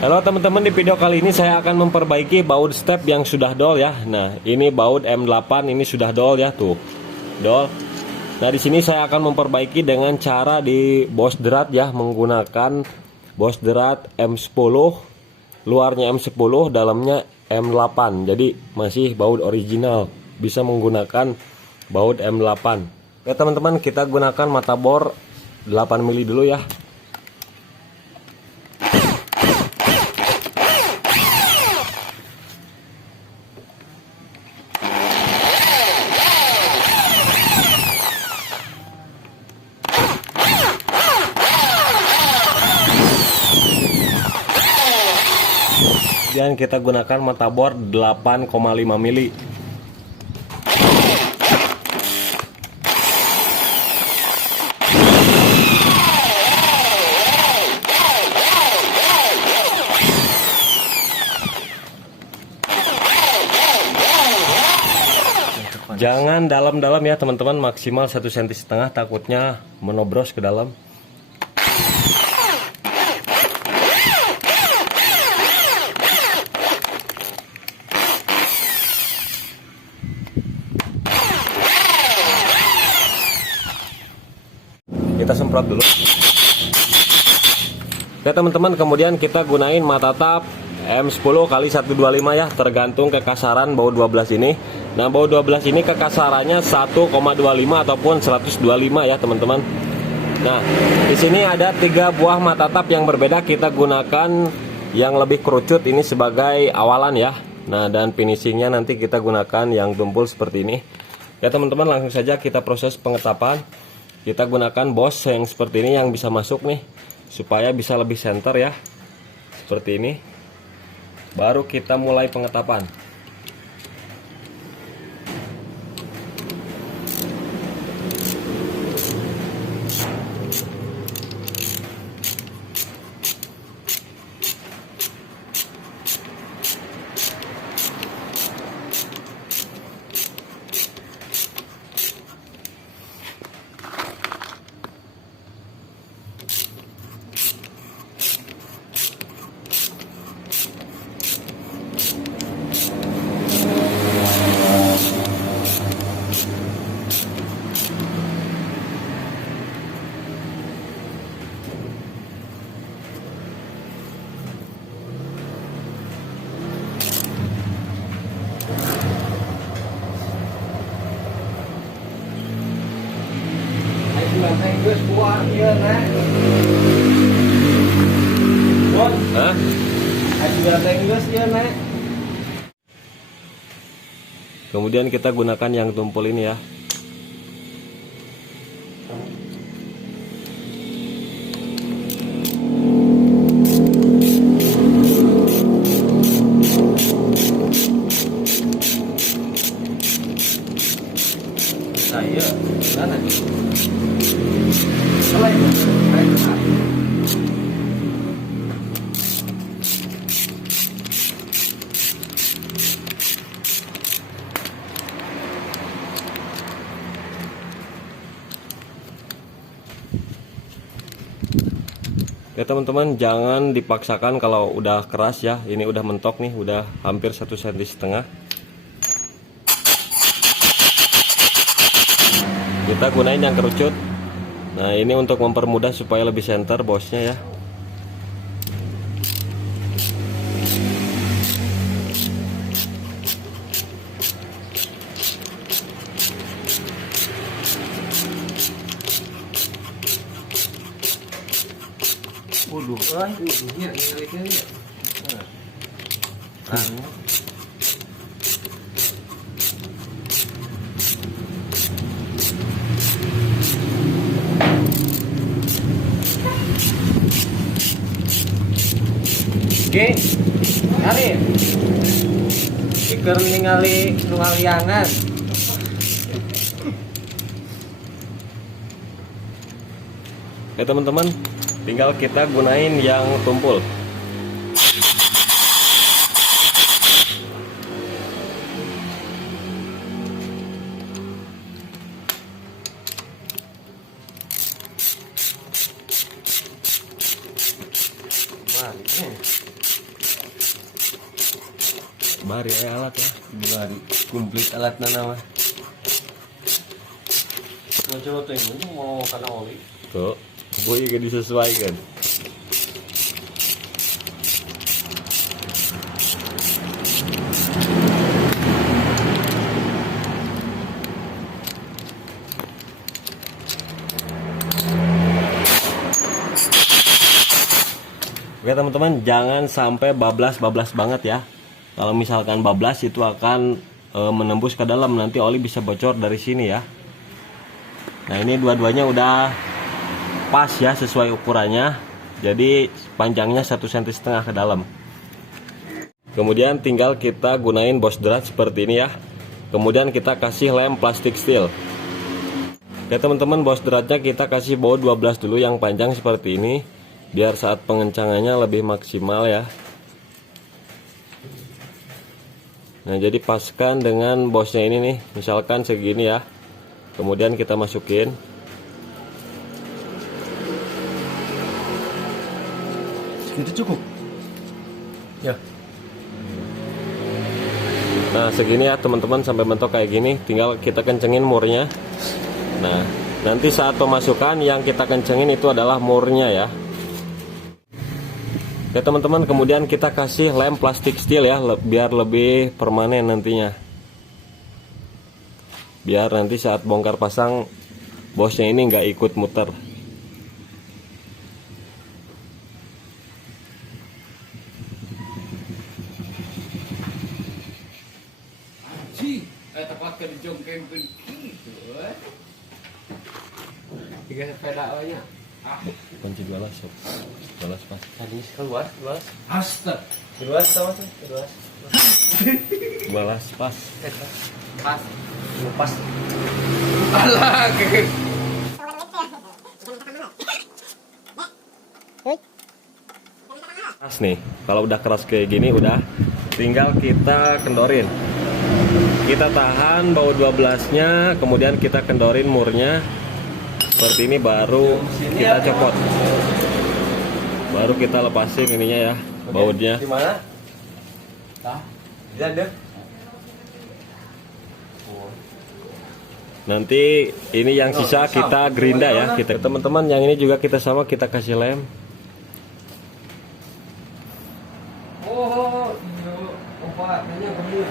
Halo teman-teman, di video kali ini saya akan memperbaiki baut step yang sudah dol ya. Nah, ini baut M8 ini sudah dol ya, tuh. Dol. Nah, di sini saya akan memperbaiki dengan cara di bos derat ya, menggunakan bos derat M10, luarnya M10, dalamnya M8. Jadi masih baut original, bisa menggunakan baut M8. Ya teman-teman, kita gunakan mata bor 8 mili dulu ya. Kemudian kita gunakan mata bor 8,5 mili. Jangan dalam-dalam ya teman-teman, maksimal 1,5 cm, takutnya menobros ke dalam. Kita semprot dulu. Oke teman-teman, kemudian kita gunain mata tap M10 kali 125 ya, tergantung kekasaran baut 12 ini. Nah, baut 12 ini kekasarannya 1,25 ataupun 125 ya teman-teman. Nah, di sini ada 3 buah mata tap yang berbeda. Kita gunakan yang lebih kerucut ini sebagai awalan ya. Nah, dan finishingnya nanti kita gunakan yang tumpul seperti ini. Ya teman-teman, langsung saja kita proses pengetapan. Kita gunakan bos yang seperti ini yang bisa masuk nih, supaya bisa lebih center ya, seperti ini. Baru kita mulai pengetapan. Hah? Kemudian kita gunakan yang tumpul ini ya. Saya mana? Ya teman-teman, jangan dipaksakan kalau udah keras ya. Ini udah mentok nih, udah hampir 1,5 cm. Kita gunain yang kerucut. Nah, ini untuk mempermudah supaya lebih center bosnya ya. Udahnya ngiriknya. Oke, kali iker ningali nualiangan. Oke teman-teman, tinggal kita gunain yang tumpul. Mantap. Bari aya alat ya. Bari komplit alat nama. Mau coba tuh ini mau kena oli. Tuh, boy gak disesuaikan. Oke teman-teman, jangan sampai bablas banget ya. Kalau misalkan bablas itu akan menembus ke dalam, nanti oli bisa bocor dari sini ya. Nah ini dua-duanya udah pas ya, sesuai ukurannya. Jadi panjangnya 1,5 cm ke dalam. Kemudian tinggal kita gunain bos drat seperti ini ya. Kemudian kita kasih lem plastik steel. Oke teman-teman, bos dratnya kita kasih baut 12 dulu yang panjang seperti ini, biar saat pengencangannya lebih maksimal ya. Nah jadi paskan dengan bosnya ini nih, misalkan segini ya. Kemudian kita masukin. Segitu cukup. Ya. Nah segini ya teman-teman, sampai mentok kayak gini. Tinggal kita kencengin murnya. Nah nanti saat pemasukan yang kita kencengin itu adalah murnya ya. Oke teman-teman, kemudian kita kasih lem plastik steel ya, biar lebih permanen nantinya. Biar nanti saat bongkar pasang bosnya ini nggak ikut muter. Tepat ke dijongkeng begitu. Tiga sepeda awalnya. Kunci 12 sob. 12 pas. Tadi keluar, 12. Astaga. 12 sama sih? 12. 12 pas. Pas. Pas. Alah, kek. Pas nih. Kalau udah keras kayak gini udah tinggal kita kendorin. Kita tahan baut 12-nya, kemudian kita kendorin murnya. Seperti ini baru kita copot. Baru kita lepasin ininya ya, bautnya. Di mana? Tah. Di ada. Nanti ini yang sisa kita gerinda ya. Kita teman-teman, yang ini juga kita sama, kita kasih lem. Oh, iya. Obatnya kamu.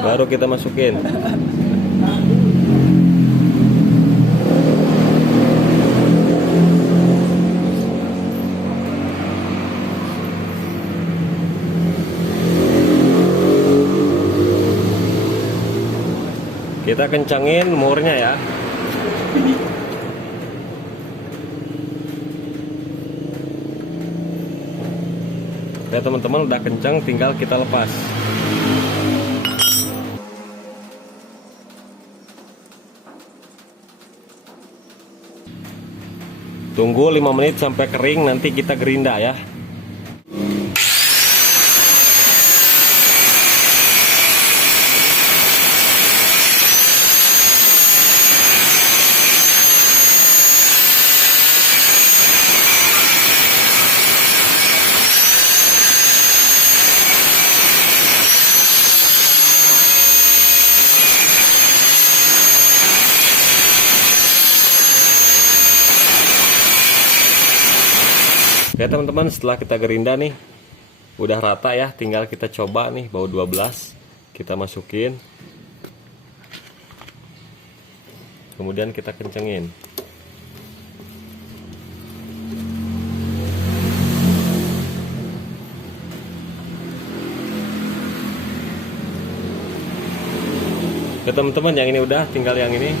Baru kita masukin. Kita kencangin murnya ya. Ya teman-teman, udah kencang, tinggal kita lepas. Tunggu 5 menit sampai kering, nanti kita gerinda ya. Oke teman-teman, setelah kita gerinda nih udah rata ya, tinggal kita coba nih baut 12 kita masukin, kemudian kita kencengin. Oke teman-teman, yang ini udah, tinggal yang ini.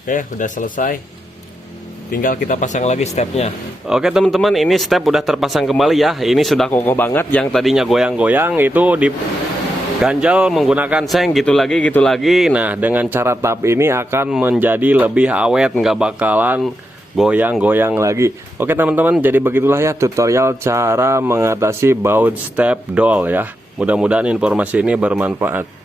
Oke, udah selesai. Tinggal kita pasang lagi stepnya. Oke teman-teman, ini step udah terpasang kembali ya. Ini sudah kokoh banget. Yang tadinya goyang-goyang itu diganjal menggunakan seng, gitu lagi. Nah, dengan cara tap ini akan menjadi lebih awet, nggak bakalan goyang-goyang lagi. Oke teman-teman, jadi begitulah ya tutorial cara mengatasi baut step dol ya. Mudah-mudahan informasi ini bermanfaat.